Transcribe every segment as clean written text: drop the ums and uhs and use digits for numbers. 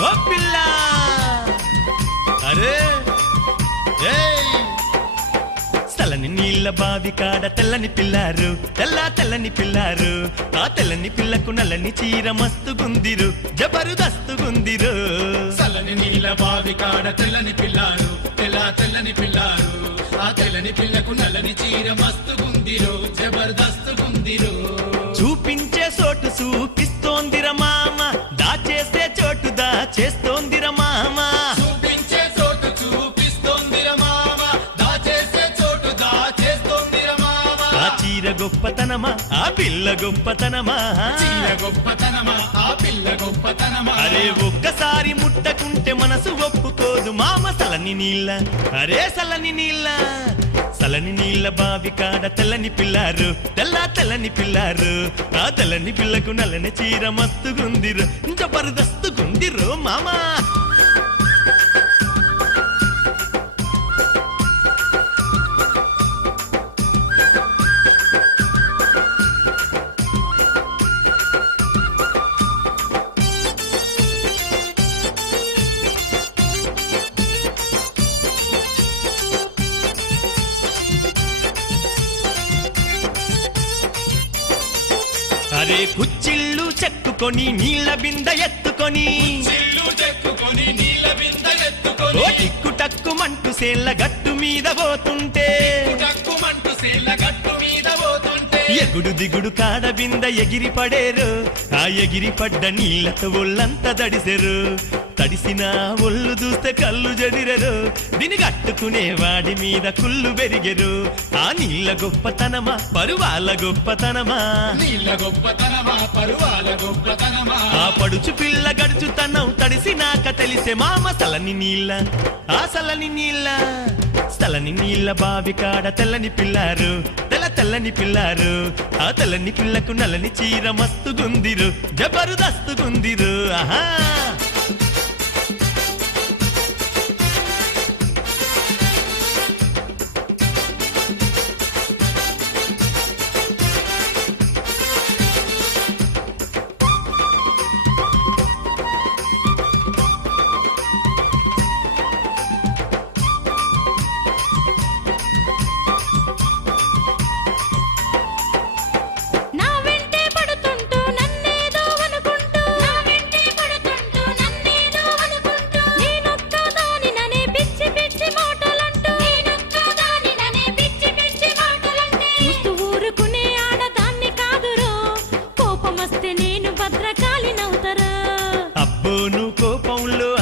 ఓ పిల్ల అరే చల్లని నీళ్ళ బావి కాడ తెల్లని పిల్లారు తెల్లని పిల్లారు ఆ తెల్లని పిల్లకు నల్లని చీర మస్తు గుందిరు జబరుదస్తు గుందిరు చల్లని నీళ్ళ బావి కాడ తెల్లని పిల్లారు తెల్లని పిల్లారు ఆ తెల్లని పిల్లకు నల్లని చీర మస్తు గుందిరు జబర్దస్తు గుందిరు చూపించే చోటు చూపిస్తోందిర మామ దాచేసే చోటు దాచేస్తోందిర మామ చూపించే చోటు చూపిస్తోందిర మామ దాచేసే చోటు దాచేస్తోందిర మామ ఆ చీర గొప్పతనమా ఆ పిల్ల గొప్పతనమా చీర గొప్పతనమా ఆ పిల్ల గొప్పతనమా అరే ఒక్కసారి ముట్టకుంటే మనసు ఒప్పుకోదు మామ సలని నీళ్ళ అరే సలని నీళ్ళ చల్లని నీళ్ళ బావి కాడ తెల్లని పిల్లారు తెల్లని పిల్లారు ఆ తెల్లని పిల్లకు నల్లని చీర మస్తు గుందిరు జబర్దస్తు గుందిరు మామా అరే కుచ్చిళ్ళు చెక్కుకొని నీళ్ళ బింద ఎత్తుకొని ఓ టిక్కు టక్కుమంటూ సేళ్ళ గట్టు మీద పోతుంటే ఎగుడు దిగుడు కాడ బింద ఎగిరి పడేరు ఆ ఎగిరి పడ్డ నీళ్ళతో ఒళ్ళంతా తడిసెరు తడిసిన ఒళ్ళు చూస్తే కళ్ళు జడిరెరు దీని కట్టుకునే వాడి మీద కుళ్ళు పెరిగెరు ఆ నీళ్ళ గొప్పతనమా పరువాల గొప్పతనమా నీళ్ళ గొప్పతనమా పరువాల గొప్పతనమా ఆ పడుచు పిల్ల గడుచుతనం తడిసినాక తెలిసే మామ చల్లని నీళ్ళ ఆ చల్లని నీళ్ళ చల్లని నీళ్ళ బావి కాడ తెల్లని పిల్లారు తెల్లని పిల్లారు ఆ తెల్లని పిల్లకు నల్లని చీర మస్తు గుందిరు జబరుదస్తు గుందిరు ఆహా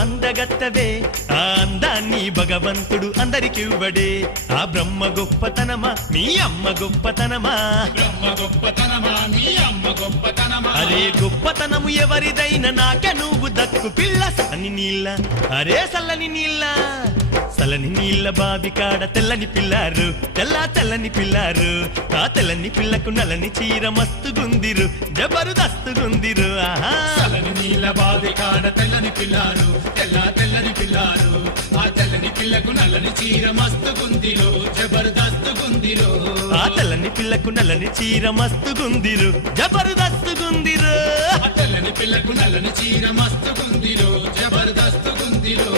అందగత్తవే ఆ అందాన్ని భగవంతుడు అందరికివ్వడే ఆ బ్రహ్మ గొప్పతనమా మీ అమ్మ గొప్పతనమా బ్రహ్మ గొప్పతనమా మీ అమ్మ గొప్పతనమా అరే గొప్పతనము ఎవరిదైనా నాకే నువ్వు దక్కు పిల్ల సలని నీళ్ళ అరే సల్లని నీళ్ళ చల్లని నీళ్ళ బావి కాడ తెల్లని పిల్లారు తెల్లని పిల్లారు ఆ తెల్లని పిల్లకు నల్లని చీర మస్తు గుందిరు జబరుదస్తు గుందిరు ఆహా చల్లని నీళ్ళ బావి కాడ తెల్లని పిల్లారు తెల్లని పిల్లారు ఆ తెల్లని పిల్లకు నల్లని చీర మస్తు గుందిరు జబర్దస్తు గుందిరు ఆ తెల్లని పిల్లకు నల్లని చీర మస్తు గుందిరు జబర్దస్తు గుందిరు ఆ తెల్లని పిల్లకు నల్లని చీర మస్తు గుందిరు జబర్దస్తు గుందిరు